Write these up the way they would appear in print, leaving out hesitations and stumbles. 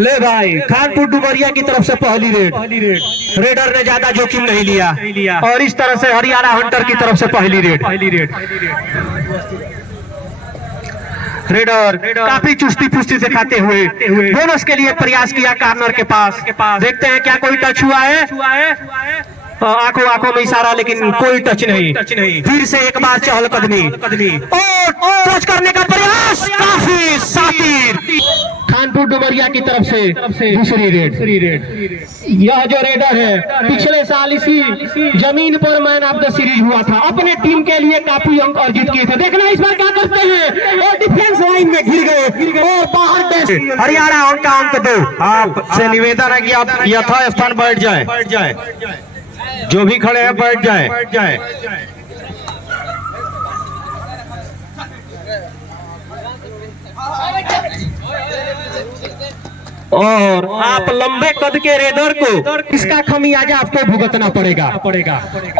ले भाई, खानपुर डुमरिया की तरफ से पहली रेड। रेडर ने ज्यादा जोखिम नहीं लिया और इस तरह से हरियाणा हंटर की तरफ से पहली रेड। रेडर काफी चुस्ती फुस्ती दिखाते हुए बोनस के लिए प्रयास किया कॉर्नर के पास। देखते हैं क्या कोई टच हुआ है। आंखों में इशारा, लेकिन कोई टच नहीं। फिर से एक बार चहलकदमी और टच करने का प्रयास, काफी शातिर। खानपुर डुमरिया की तरफ से दूसरी रेड। यह जो रेडर है पिछले साल इसी जमीन पर मैन ऑफ द सीरीज हुआ था, अपने टीम के लिए काफी अंक अर्जित किए थे। देखना इस बार क्या करते हैं, और डिफेंस लाइन में घिर गए और बाहर। हरियाणा अंक 2। आपसे निवेदन है कि आप यथास्थान बैठ जाए, जो भी खड़े हैं बैठ जाए। और आप लंबे कद के रेडर को इसका खमियाजा आपको भुगतना पड़ेगा।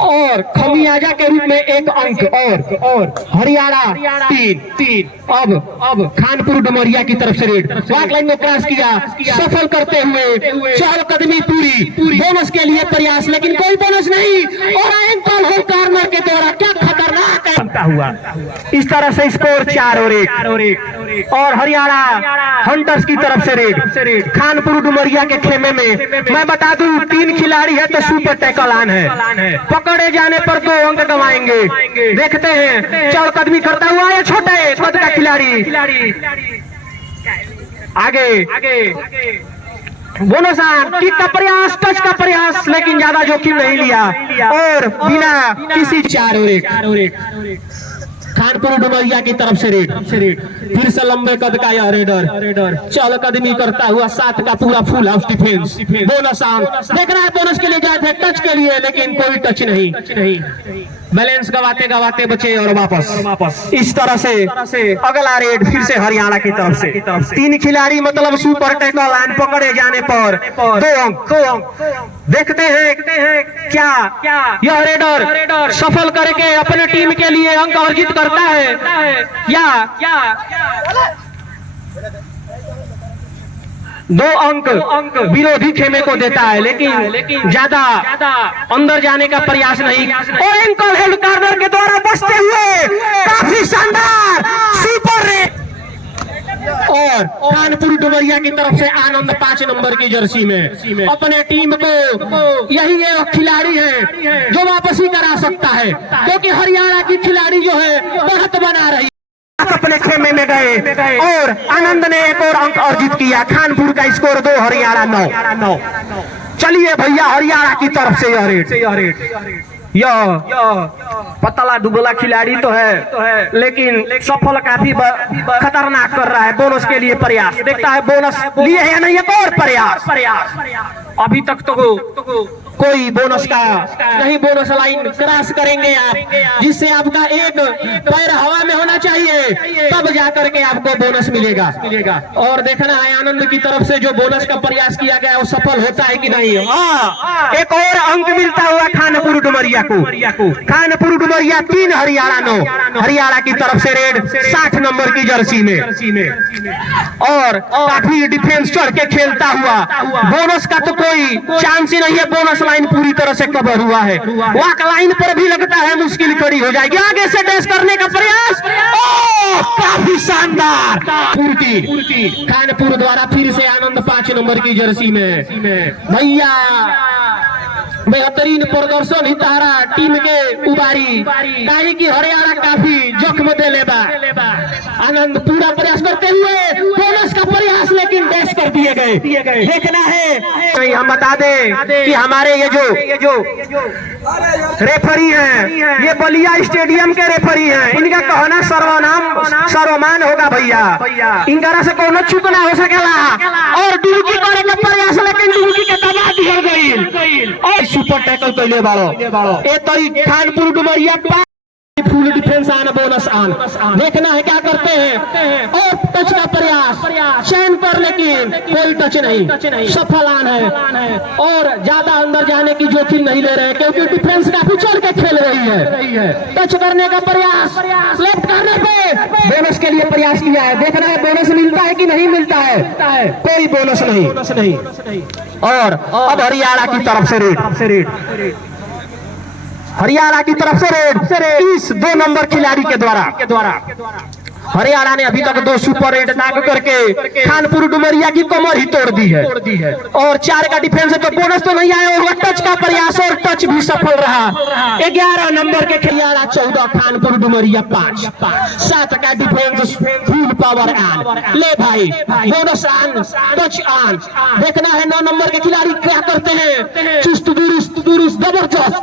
और खमियाजा के रूप में एक अंक और हरियाणा 3। अब खानपुर डुमरिया की तरफ से रेड। वाक लाइन को क्रॉस किया, सफल करते हुए चहलकदमी पूरी। बोनस के लिए प्रयास, लेकिन कोई बोनस नहीं। और एंकल होल्ड कॉर्नर के द्वारा क्या खतरनाक हुआ। इस तरह से स्कोर 4 और 1। और हरियाणा हंटर्स की तरफ से रेड। खानपुर डुमरिया के खेमे में मैं बता दूं 3 खिलाड़ी है तो सुपर टैकल ऑन है। पकड़े जाने पर 2 अंक गंवाएंगे। देखते हैं चहलकदमी करता हुआ ये छोटे कद का खिलाड़ी आगे। बोनस किक का प्रयास, टच का प्रयास, लेकिन ज्यादा जोखिम नहीं लिया और बिना किसी 4 और 1। खानपुर डुमरिया की तरफ से रेड। फिर से लंबे कद का यह रेडर चहलकदमी करता हुआ 7 का पूरा फुल हाउस डिफेंस। बोनस देख रहा है, बोनस के लिए जाए थे टच के लिए, लेकिन कोई टच नहीं। बैलेंस गवाते बचे और वापस। इस तरह से अगला रेड फिर से हरियाणा की तरफ से 3 खिलाड़ी, मतलब सुपर टैकल लाइन पकड़े जाने पर 2 अंक। देखते हैं क्या यह रेडर सफल करके अपने टीम के लिए अंक अर्जित करता है या 2 अंक विरोधी खेमे को देता है, लेकिन ज्यादा अंदर जाने का प्रयास नहीं। और एंकल हेल्ड कॉर्नर के द्वारा बचते हुए काफी शानदार सुपर रेड। और खानपुर डुमरिया की तरफ से आनंद 5 नंबर की जर्सी में अपने टीम को, यही एक खिलाड़ी है जो वापसी करा सकता है, क्योंकि हरियाणा की खिलाड़ी जो है बढ़त बना रही। अपने खेमे में गए और आनंद ने एक और अंक अर्जित किया। खानपुर का स्कोर 2, हरियाणा 9। चलिए भैया, हरियाणा की तरफ से यह रेड। यह पतला दुबला खिलाड़ी तो है, लेकिन सफल काफी खतरनाक कर रहा है। बोनस के लिए प्रयास, देखता है बोनस लिए है या नहीं, एक और प्रयास। अभी तक तो कोई बोनस का नहीं। बोनस लाइन क्रॉस करेंगे आप, जिससे आपका एक पैर हवा में होना चाहिए, तब जाकर के आपको बोनस मिलेगा। और देखना है आनंद की तरफ से जो बोनस का प्रयास किया गया वो सफल होता है कि नहीं। एक और अंक मिलता हुआ खानपुर डुमरिया को। खानपुर डुमरिया 3, हरियाणा 9। हरियाणा की तरफ से रेड 60 नंबर की जर्सी में और काफी डिफेंस चढ़ के खेलता हुआ। बोनस का तो कोई चांस ही नहीं है। बोनस लाइन पूरी तरह से कवर हुआ है। वाक लाइन पर भी लगता है मुश्किल खड़ी हो जाएगी। आगे से डैश करने का प्रयास, काफी शानदार पूर्ति। खानपुर द्वारा फिर से आनंद 5 नंबर की जर्सी में। भैया बेहतरीन प्रदर्शन ही तारा टीम के उबारी, काहे कि हरियाणा काफी जख्म दे लेबा। आनंद पूरा प्रयास करते हुए बोनस का प्रयास, लेकिन डैश कर दिए गए। देखना है, हम बता दें कि हमारे ये जो रेफरी हैं, ये बलिया स्टेडियम के रेफरी हैं। इनका कहना सर्वमान होगा भैया। इनका से कोनो चूक ना हो सकेला। और डुबकी करे का प्रयास, लेकिन डुबकी के दबा दिया गई और सुपर टैकल कैले बाड़ो। ए तरी खानपुर डुमरिया फुल डिफेंस आन, बोनस आन। देखना है क्या करते हैं, और टच का प्रयास चैन पर, लेकिन कोई टच नहीं, सफल आन है। और ज्यादा अंदर जाने की जोखिम नहीं ले रहे क्योंकि डिफेंस काफी चढ़ के खेल रही है। टच करने का प्रयास, लेफ्ट करने पे बोनस के लिए प्रयास किया है। देखना है बोनस मिलता है कि नहीं मिलता है, कोई बोनस नहीं। और अब हरियाणा की तरफ से रेड, हरियाणा की तरफ से रेड इस 2 नंबर खिलाड़ी के द्वारा। हरियाणा ने अभी तक 2 सुपर रेड दाग करके खानपुर डुमरिया की कमर ही तोड़ दी है। और 4 का डिफेंस है तो बोनस तो नहीं आया होगा। टच का प्रयास और टच भी सफल रहा। 11 नंबर के खिलाड़ी 14, खानपुर डुमरिया 5। 7 का डिफेंस, फुल पावर आन। ले भाई बोनस आन, टच आन। देखना है 9 नंबर के खिलाड़ी क्या करते हैं। चुस्त दुरुस्त जबरदस्त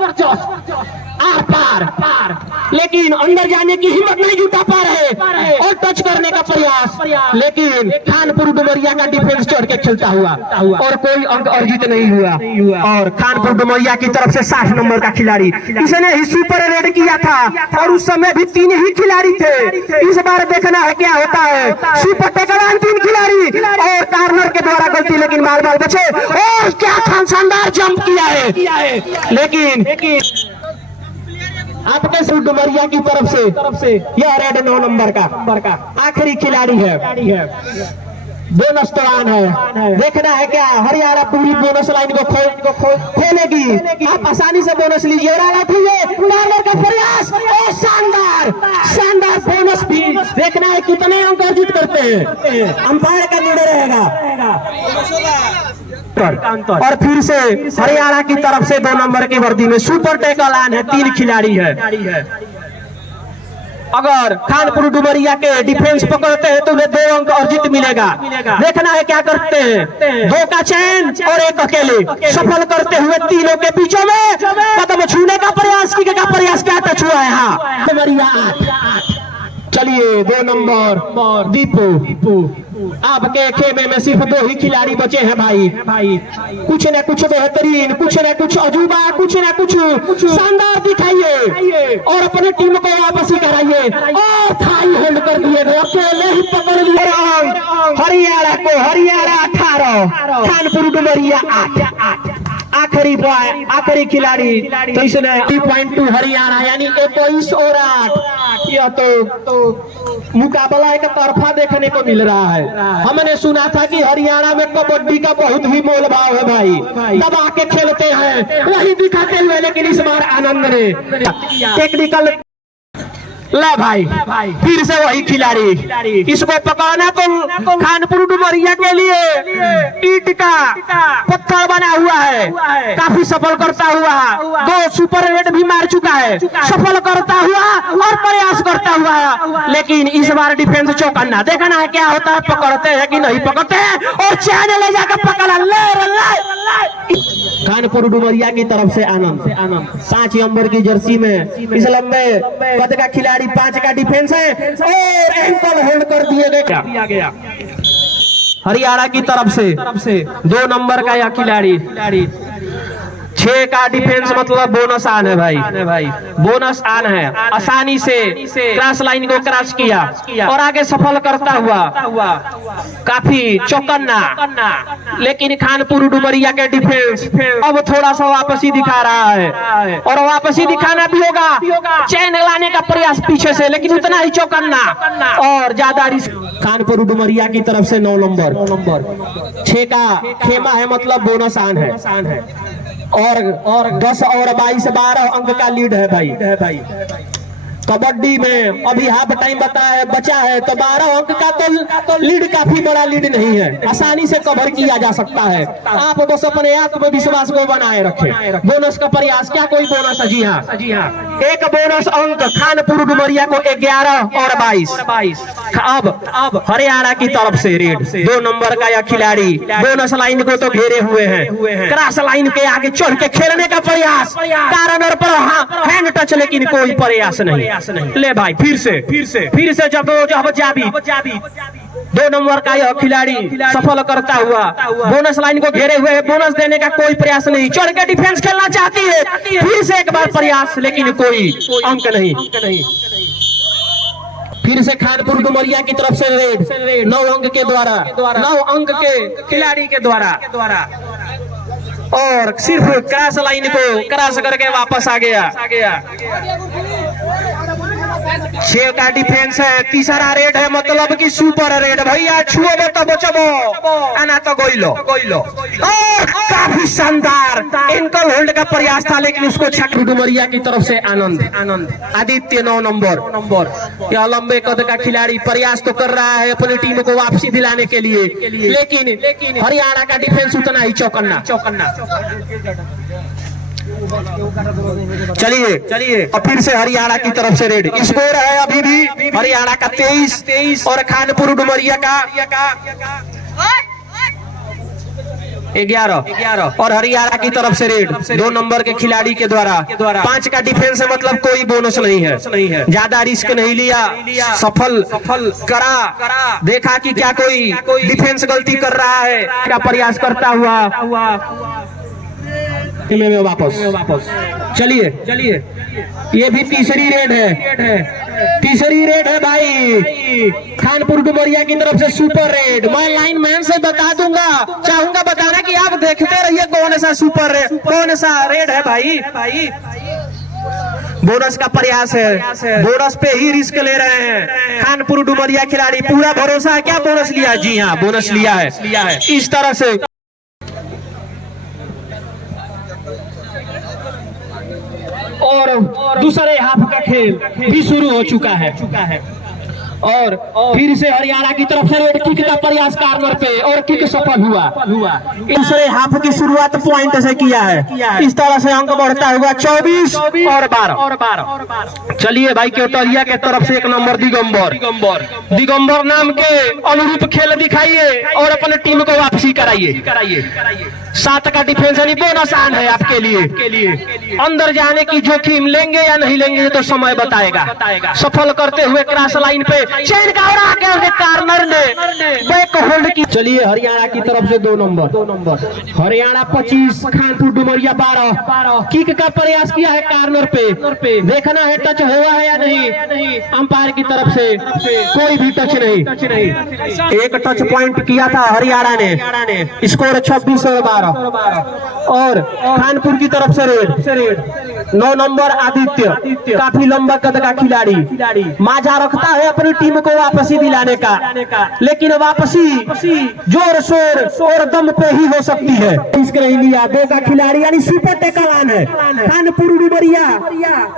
आर पार, लेकिन अंदर जाने की हिम्मत नहीं जुटा पा रहे। और टच करने का प्रयास, लेकिन खानपुर डुमरिया का डिफेंस चढ़ के खेलता हुआ और कोई अंक अर्जित नहीं हुआ। और खानपुर डुमरिया की तरफ से 60 नंबर का खिलाड़ी, इसने ही सुपर रेड किया था और उस समय भी 3 ही खिलाड़ी थे। इस बार देखना है क्या होता है। सुपर टेकल 3 खिलाड़ी और कार्नर के द्वारा गलती, लेकिन बाल बचे। और क्या शानदार जंप किया है, लेकिन आपके सिर्फ डुमरिया की तरफ से यह रेड 9 नंबर का आखिरी खिलाड़ी है। बोनस तो आन है। देखना है क्या हरियाणा पूरी बोनस लाइन को खोलेगी। आप आसानी से बोनस लीजिए। और का प्रयास, और शानदार बोनस भी। देखना है कितने अंक अर्जित करते हैं, अंपायर का निर्णय रहेगा। और फिर से हरियाणा की तरफ से 2 नंबर की वर्दी में सुपर टैकल आन है। 3 खिलाड़ी है। अगर खानपुर डुमरिया के डिफेंस पकड़ते हैं तो उन्हें 2 अंक अर्जित मिलेगा। देखना है क्या करते हैं। 2 का चैन और 1 अकेले सफल करते हुए तीनों के बीचों में कदम छूने का प्रयास क्या टच हुआ है। हाँ, डुमरिया 8। चलिए 2 नंबर दीपू। आपके खेमे में सिर्फ 2 ही खिलाड़ी बचे हैं भाई। कुछ न कुछ बेहतरीन, कुछ न कुछ अजूबा, कुछ न कुछ शानदार दिखाइए और अपनी टीम को वापस ही कराइए। और थाई होल्ड कर दिए गए, अकेले ही पकड़ लिए हरियाणा को। हरियाणा 18, खानपुर डुमरिया 8। आखिरी खिलाड़ी तो इसने 3.2 हरियाणा यानी 21 और 8। यह तो मुकाबला एक तरफा देखने को मिल रहा है। हमने सुना था कि हरियाणा में कबड्डी का बहुत ही मोल भाव है भाई, दबा के खेलते हैं, वही दिखाते हुए। लेकिन इस बार आनंद ने टेक्निकल ला भाई फिर से वही खिलाड़ी। इसको पकड़ना तो खानपुर डुमरिया के लिए ईंट का पत्थर बना हुआ है। काफी सफल करता हुआ 2 सुपर रेड भी मार चुका है। सफल करता हुआ और प्रयास करता हुआ, लेकिन इस बार डिफेंस चौकन्ना। देखना है क्या होता है, पकड़ते हैं कि नहीं पकड़ते हैं। और चैन ले जाकर पकड़ा। खानपुर डुमरिया की तरफ से आनंद 5 नंबर की जर्सी में इस लंबे कद का खिलाड़ी 5 का डिफेंस है और एंकल होल्ड कर दिया गया। हरियाणा की तरफ से 2 नंबर का यह खिलाड़ी 6 का डिफेंस मतलब बोनस आन है भाई। बोनस आन है। आसानी से क्रॉस लाइन को क्रॉस किया और आगे सफल करता हुआ काफी चौकन्ना। लेकिन खानपुर डुमरिया के डिफेंस अब थोड़ा सा वापसी दिखा रहा है और वापसी दिखाना भी होगा। चैन लाने का प्रयास पीछे से, लेकिन उतना ही चौकन्ना और ज्यादा रिस्क। खानपुर डुमरिया की तरफ से 9 नंबर 6 का खेमा है मतलब बोनस आन है। और 10 और 22 12 अंक का लीड है भाई। कबड्डी में अभी हाफ टाइम बचा है तो 12 अंक का तो लीड काफी बड़ा लीड नहीं है, आसानी से कवर किया जा सकता है। आप बस अपने आत्मविश्वास को बनाए रखें। बोनस का प्रयास, क्या कोई बोनस? जी हाँ, एक बोनस अंक खानपुर डुमरिया को 11 और 22। अब हरियाणा की तरफ से रेड 2 नंबर का यह खिलाड़ी बोनस लाइन को तो घेरे हुए हैं। क्रॉस लाइन के आगे चढ़ के खेलने का प्रयास, कार्नर पर हैंड टच, लेकिन कोई प्रयास नहीं। ले भाई फिर से जब जाबी 2 नंबर का यह खिलाड़ी सफल करता हुआ बोनस लाइन को घेरे हुए, बोनस देने का कोई प्रयास नहीं, चढ़ के डिफेंस खेलना चाहती है, फिर से एक बार प्रयास, लेकिन कोई अंक नहीं। फिर से खानपुर डुमरिया की तरफ से रेड 9 अंक के द्वारा, 9 अंक के खिलाड़ी के द्वारा, और सिर्फ क्रॉस लाइन को क्रॉस करके वापस आ गया। 6 का डिफेंस है, तीसरा रेड है, मतलब कि सुपर रेड। भैया छुओ तो बचबो, आना तो गोइलो। और काफी शानदार एंकल होल्ड का प्रयास था, लेकिन उसको छक्का। डुमरिया की तरफ से आनंद आदित्य 9 नंबर, यह लंबे कद का खिलाड़ी प्रयास तो कर रहा है अपनी टीम को वापसी दिलाने के लिए, लेकिन हरियाणा का डिफेंस उतना ही चौकन्ना। चलिए और फिर से हरियाणा की तरफ से रेड। स्कोर है अभी भी हरियाणा का 23 और खानपुर डुमरिया का 11 और हरियाणा की तरफ से रेड 2 नंबर के खिलाड़ी के द्वारा। 5 का डिफेंस है, मतलब कोई बोनस नहीं है, ज्यादा रिस्क नहीं लिया, सफल करा, देखा कि क्या कोई डिफेंस गलती कर रहा है, क्या प्रयास करता हुआ में वापस। चलिए ये भी तीसरी रेड है भाई, खानपुर डुमरिया की तरफ से सुपर रेड। मैं लाइन मैन से बता दूंगा, चाहूंगा बताना कि आप देखते रहिए कौन सा सुपर रेड, कौन सा रेड है भाई। बोनस का प्रयास है, बोनस पे ही रिस्क ले रहे हैं खानपुर डुमरिया खिलाड़ी। पूरा भरोसा है, क्या बोनस लिया? जी हाँ, बोनस लिया है। इस तरह से और दूसरे हाफ का खेल भी शुरू हो चुका है और फिर से हरियाणा की तरफ से रेड किक का प्रयास कॉर्नर पे, और किक सफल हुआ। दूसरे हाफ की शुरुआत पॉइंट से किया है। इस तरह से अंक बढ़ता हुआ 24 और 12। चलिए भाई, केवटरिया के तरफ से 1 नंबर दिगंबर नाम के अनुरूप खेल दिखाइए और अपने टीम को वापसी कराइए। 7 का डिफेंस यानी बोनस आन है आपके लिए। अंदर जाने की जोखिम लेंगे या नहीं लेंगे तो समय बताएगा। सफल करते हुए क्रॉस लाइन पे चेन का आगे कॉर्नर ने बैक होल्ड की। चलिए हरियाणा की तरफ से 2 नंबर, हरियाणा 25 खानपुर डुमरिया 12। किक का प्रयास किया है कॉर्नर पे, देखना है टच हुआ है या नहीं। अंपायर की तरफ से कोई भी टच नहीं। एक टच पॉइंट किया था हरियाणा ने, स्कोर 26 और 12। और खानपुर की तरफ से रेड 9 नंबर आदित्य, काफी लंबा कद का खिलाड़ी, माजा रखता है अपनी टीम को वापसी दिलाने का, लेकिन वापसी जोर शोर और दम पे ही हो सकती है। इसके नहीं लिया 2 का खिलाड़ी यानी सुपर टेकलान है खानपुर डुमरिया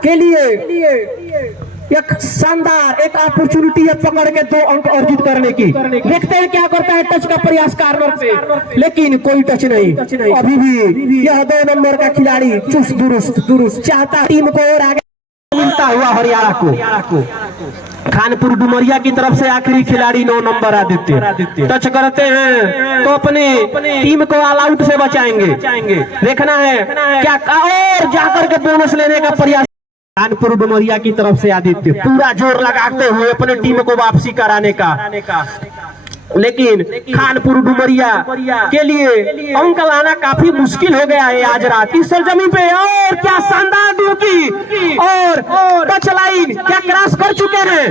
के लिए। एक शानदार एक अपॉर्चुनिटी है पकड़ के 2 अंक अर्जित करने की। देखते हैं क्या करता है, टच का प्रयास कॉर्नर पे, लेकिन कोई टच नहीं। अभी भी यह 2 नंबर का खिलाड़ी चुस्त दुरुस्त चाहता टीम को और आगे मिलता हुआ हरियाणा को। खानपुर डुमरिया की तरफ से आखिरी खिलाड़ी 9 नंबर आदित्य टच करते हैं तो अपने टीम को ऑल आउट से बचाएंगे। देखना है क्या और जाकर के बोनस लेने का प्रयास। खानपुर डुमरिया की तरफ से आदित्य पूरा जोर लगाते हुए अपने टीम को वापसी कराने का, लेकिन खानपुर डुमरिया के लिए अंक लाना काफी मुश्किल हो गया है आज रात इस सरजमी पे। और क्या शानदार डुबकी और टच लाइन क्या क्रॉस कर चुके हैं?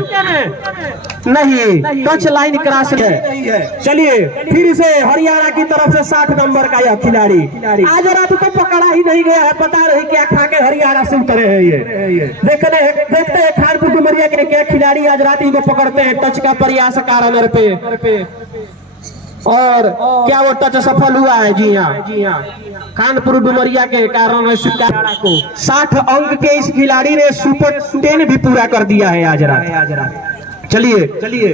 नहीं, टच लाइन क्रॉस है। चलिए फिर से हरियाणा की तरफ से 60 नंबर का यह खिलाड़ी आज रात तो पकड़ा ही नहीं गया है, पता नहीं क्या खा के हरियाणा से उतरे हैं ये। देखते हैं खानपुर डुमरिया के क्या खिलाड़ी आज रात को पकड़ते हैं टच का प्रयास कॉर्नर पे, और क्या वो टच सफल हुआ है? जी हाँ, खानपुर डुमरिया के कारण को 60 अंक के इस खिलाड़ी ने सुपर 10 भी पूरा कर दिया है आज रात। चलिए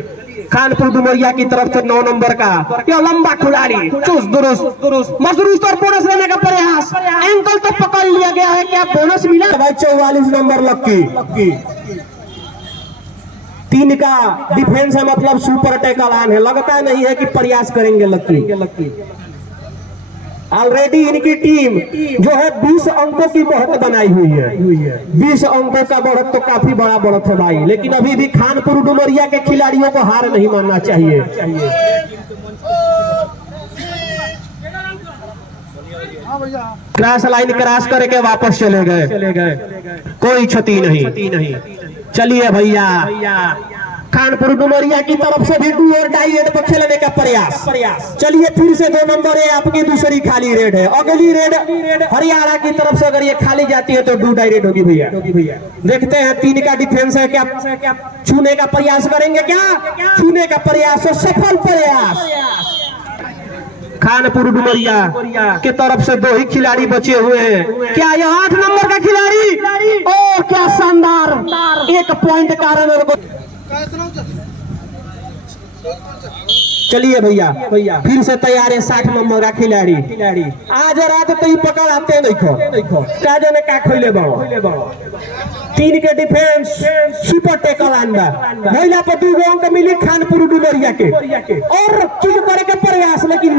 खानपुर डुमरिया की तरफ से 9 नंबर का यह लंबा खिलाड़ी चुस्त दुरुस्त मजरूस्त और बोनस लेने का प्रयास। एंकल तो पकड़ लिया गया है, क्या बोनस मिला? 44 नंबर लक्की 3 का डिफेंस है, मतलब सुपर टैकल ऑन है। लगता नहीं है कि प्रयास करेंगे लक्की। ऑलरेडी इनकी टीम जो है 20 अंकों की बढ़त बनाई हुई है। 20 अंकों का बढ़त तो काफी बड़ा बढ़त है भाई, लेकिन अभी भी खानपुर डुमरिया के खिलाड़ियों को हार नहीं मानना चाहिए। क्रॉस लाइन क्रॉस करके वापस चले गए, कोई क्षति नहीं। चलिए भैया, खानपुर डुमरिया की तरफ से भी डू और डाई रेड पर खेलने का प्रयास। चलिए फिर से 2 नंबर है, आपकी दूसरी खाली रेड है। अगली रेड हरियाणा की तरफ से अगर ये खाली जाती है तो डू डाई रेड होगी भैया। देखते हैं 3 का डिफेंस है, क्या छूने का प्रयास करेंगे, क्या छूने का प्रयास, सफल प्रयास। खानपुर डुमरिया के तरफ से 2 ही खिलाड़ी बचे हुए हैं। क्या यह 8 नंबर का खिलाड़ी? ओ क्या शानदार, 1 पॉइंट कारण। चलिए भैया फिर से तैयार है 60 नंबर का खिलाड़ी। आज रात तो ही पकड़ आते नहीं क्या जाने क्या खोले बड़ो। 3 के डिफेंस सुपर टेकल आंदा महिला पर 2 अंक मिली खानपुर डुमरिया के, और किक करे के प्रयास, लेकिन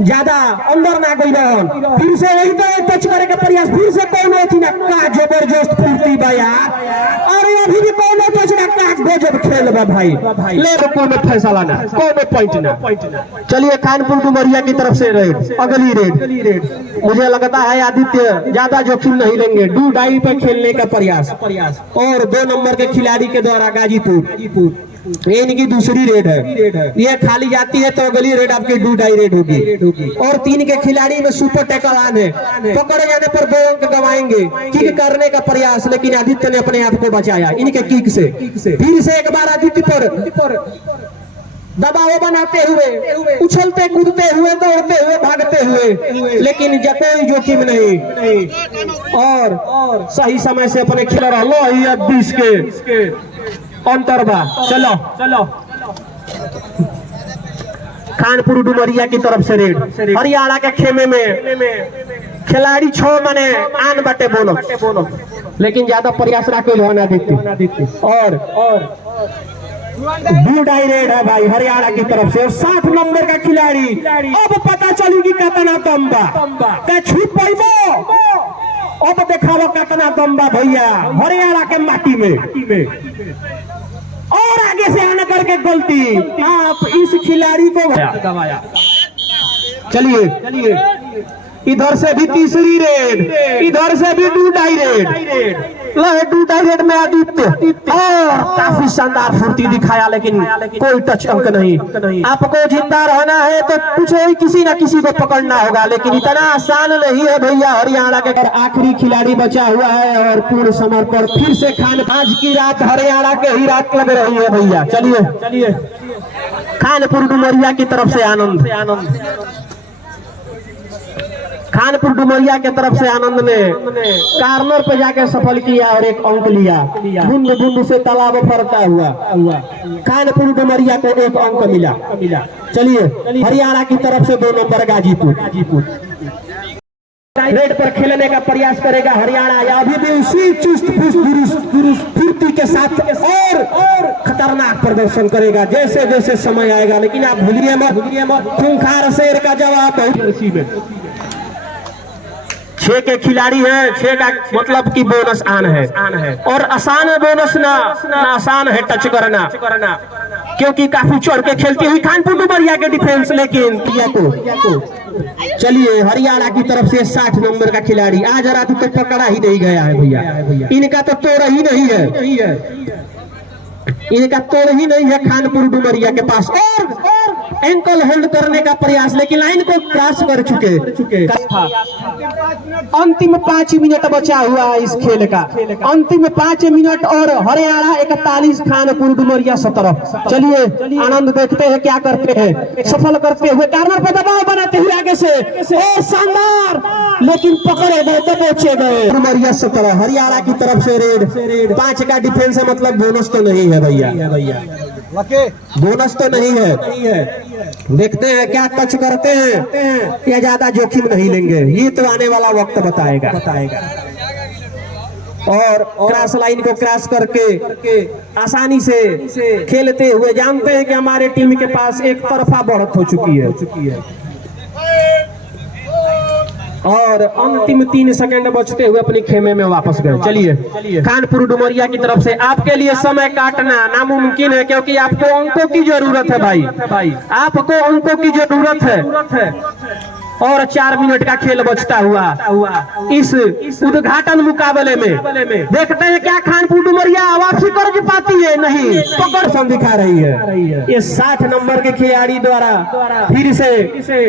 ज्यादा अंदर ना गई रहन। फिर से वही तो टच करे के प्रयास, फिर से कौन थी ना का जबरदस्त फुर्ती भैया, और अभी भी कौन टच ना का गजब खेल बा भाई। ले कोई फैसला ना, कोई पॉइंट ना। चलिए खानपुर डुमरिया की तरफ से रेड, अगली रेड। मुझे लगता है आदित्य ज्यादा जोखिम नहीं लेंगे, डू डाई पे खेलने का प्रयास। और 2 नंबर के खिलाड़ी के द्वारा गाजीपुर, ये इनकी दूसरी रेड है। ये खाली जाती है तो अगली रेड आपकी डू डाई रेड होगी। और 3 के खिलाड़ी में सुपर टैकल ऑन है, पकड़े जाने पर 2 अंक गवाएंगे। किक करने का प्रयास, लेकिन आदित्य ने अपने आप को बचाया इनके किक से। फिर से एक बार आदित्य पर दबाव बनाते हुए, उछलते कूदते हुए, दौड़ते हुए, भागते हुए, लेकिन कोई जोखिम नहीं। और सही समय से अपने खिला रहा 20 के अंतरबा। चलो खानपुर डुमरिया की तरफ से रेड। हरियाणा के खेमे में खिलाड़ी 6 माने आन बाटे बोलो, लेकिन ज्यादा प्रयास ना कोई होना देती। और डू डाई रेड है भाई हरियाणा की तरफ से। 60 नंबर का खिलाड़ी, अब पता चलेगी कितना दम्बा का छूट पाइबो। अब देखाओ कितना दम्बा भैया हरियाणा के माटी में। और आगे से आने करके गलती, आप इस खिलाड़ी को गवाया। चलिए इधर से भी तीसरी रेड, इधर से भी डू डाई रेड। डू डाई रेड में आदित्य और काफी शानदार फुर्ती दिखाया, लेकिन कोई टच अंक नहीं। आपको जिंदा रहना है तो कुछ किसी ना किसी को पकड़ना होगा, लेकिन इतना आसान नहीं है भैया हरियाणा के। आखिरी खिलाड़ी बचा हुआ है और पूर्ण समर्पण फिर से आज की रात हरियाणा के ही रात लग रही है भैया। चलिए खानपुर डुमरिया की तरफ से आनंद, खानपुर डुमरिया के तरफ से आनंद ने कार्नर पे जाके सफल किया और 1 अंक लिया। बूंद से तालाब भरता हुआ खानपुर डुमरिया को 1 अंक मिला। चलिए हरियाणा की तरफ से 2 नंबर गाजीपुर रेड पर खेलने का प्रयास करेगा हरियाणा। या अभी भी उसी चुस्त फुर्ती के साथ और खतरनाक प्रदर्शन करेगा जैसे जैसे समय आएगा। लेकिन आप भूलिए मत खूंखार शेर का जवाब बहुत। 6 के खिलाड़ी हैं, 6 का मतलब कि बोनस आन है। और आसान बोनस ना आसान है टच करना, क्योंकि काफी चढ़ के खेलती हुई खानपुर डुमरिया के डिफेंस। लेकिन चलिए हरियाणा की तरफ से 60 नंबर का खिलाड़ी आज रात तो पकड़ा ही नहीं गया है भैया। इनका तो तोड़ ही नहीं है, इनका तोड़ ही नहीं है खानपुर डुमरिया के पास। और एंकल होल्ड करने का प्रयास, लेकिन लाइन को क्रॉस कर चुके। अंतिम 5 मिनट बचा हुआ है इस खेल का, अंतिम 5 मिनट। और हरियाणा 41, खानपुर डुमरिया 17। चलिए आनंद देखते हैं क्या करते हैं। सफल करते हुए कार्नर पर दबाव बनाते हुए आगे से शानदार, लेकिन पकड़े गए तो पहुंचे गए। डुमरिया 17 हरियाणा की तरफ से रेड। 5 का डिफेंस है, मतलब बोनस तो नहीं है भैया, बोनस तो नहीं है। देखते हैं क्या टच करते हैं या ज्यादा जोखिम नहीं लेंगे, ये तो आने वाला वक्त बताएगा। और क्रॉस लाइन को क्रॉस करके आसानी से खेलते हुए जानते हैं कि हमारे टीम के पास एक तरफा बढ़त हो चुकी है। और अंतिम 3 सेकंड बचते हुए अपनी खेमे में वापस गए। चलिए खानपुर डुमरिया की तरफ से आपके लिए समय काटना नामुमकिन है, क्योंकि आपको अंकों की जरूरत है भाई, आपको अंकों की जरूरत है। और 4 मिनट का खेल बचता हुआ इस उद्घाटन मुकाबले में देखते हैं क्या खानपुर डुमरिया वापसी कर पाती है। नहीं, पकड़ दिखा रही है। ये 60 नंबर के खिलाड़ी द्वारा फिर से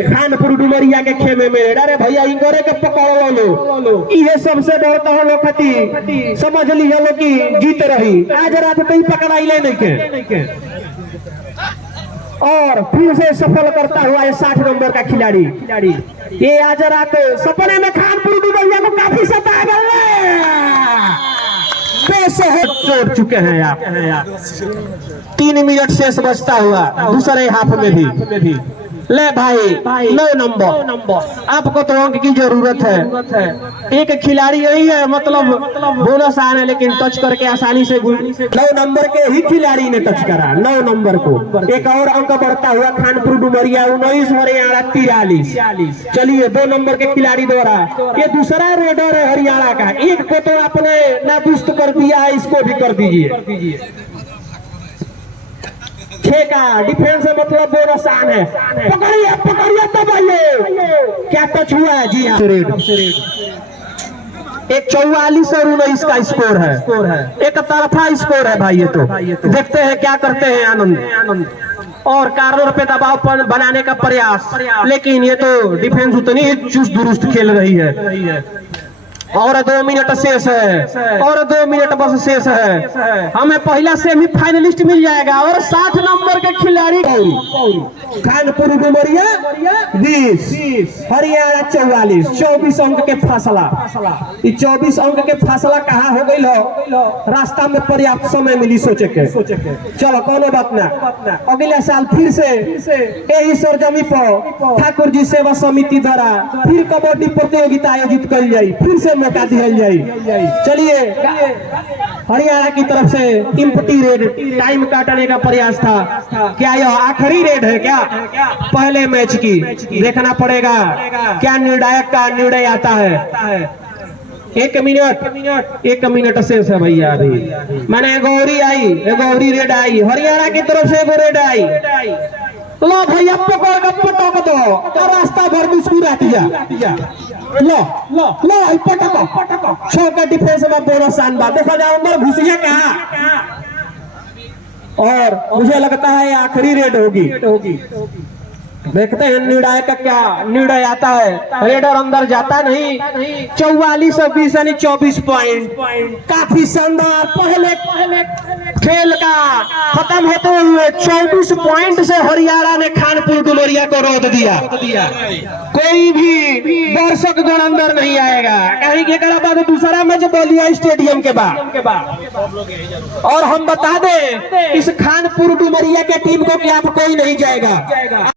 खानपुर डुमरिया के खेमे में, अरे भैया इंगोरे के पकड़ लो, ये सबसे बढ़ता हो खती समझ लिया लो कि जीत रही आज रात में ही पकड़ाई ले नहीं के। और फिर से सफल करता हुआ ये 60 नंबर का खिलाड़ी, ये आज रात सपने में खानपुर डुमरिया को काफी सता छोड़ चुके हैं आप। 3 मिनट शेष बचता हुआ दूसरे हाफ में भी ले भाई 9 नंबर, आपको तो अंक की जरूरत है। एक खिलाड़ी यही है, मतलब बोनस आने, लेकिन टच करके आसानी से 9 नंबर के ही खिलाड़ी ने टच करा 9 नंबर को। एक और अंक बढ़ता हुआ खानपुर डुमरिया 19 हरियाणा 43। चलिए 2 नंबर के खिलाड़ी द्वारा ये दूसरा रेडर है हरियाणा का, एक को तो आपने नादुरुस्त कर दिया, इसको भी कर दीजिए। 6 का डिफेंस है, मतलब बोनस आन है। पकड़िए दबाइए, क्या टच हुआ है? जी हाँ, एक 44 और 19 का स्कोर है, एक तरफा स्कोर है भाई। ये तो देखते हैं क्या करते हैं आनंद। और कार्नर पे दबाव बनाने का प्रयास, लेकिन ये तो डिफेंस उतनी ही चुस्त दुरुस्त खेल रही है। और 2 मिनट शेष है, और 2 मिनट बस शेष है, हमें पहला सेमीफाइनलिस्ट मिल जाएगा। और 60 नंबर के खिलाड़ी खानपुर डुमरिया 20 हरियाणा 44, 24 अंक के फासला। 24 अंक के फासला कहाँ हो गई हो, रास्ता में पर्याप्त समय मिली सोचे के। चलो कोनो बात ना, अगले साल फिर से यही सरजमी पर ठाकुर जी सेवा समिति द्वारा फिर कबड्डी प्रतियोगिता आयोजित कर जाये, फिर से मौका दिया जाए। चलिए हरियाणा की तरफ से इम्पटी रेड टाइम काटने का प्रयास था। क्या यह आखिरी रेड है क्या पहले मैच की? देखना पड़ेगा क्या निर्णायक का निर्णय आता है। 1 मिनट शेष है भैया। अभी मैंने गौरी रेड आई, हरियाणा की तरफ से एगो रेड आई। लो भैया पकड़ के पटक दो, रास्ता भर मुस्कुराती जा। लो पटको 6 का डिफेंस में बोनस आन बात देखा जाए अंदर घुसिया कहा। और मुझे लगता है आखिरी रेड होगी। देखते हैं निर्णय का क्या निर्णय आता है। रेडर अंदर जाता नहीं। 44 और 20 यानी 24 पॉइंट, काफी शानदार। पहले खेल का खत्म होते हुए 24 पॉइंट से हरियाणा ने खानपुर डुमरिया को रोक दिया। कोई भी दर्शक गण अंदर नहीं आएगा, कहीं के बाद दूसरा मैच बलिया स्टेडियम के बाद। और हम बता दें इस खानपुर डुमरिया के टीम को कि आप कोई नहीं जाएगा।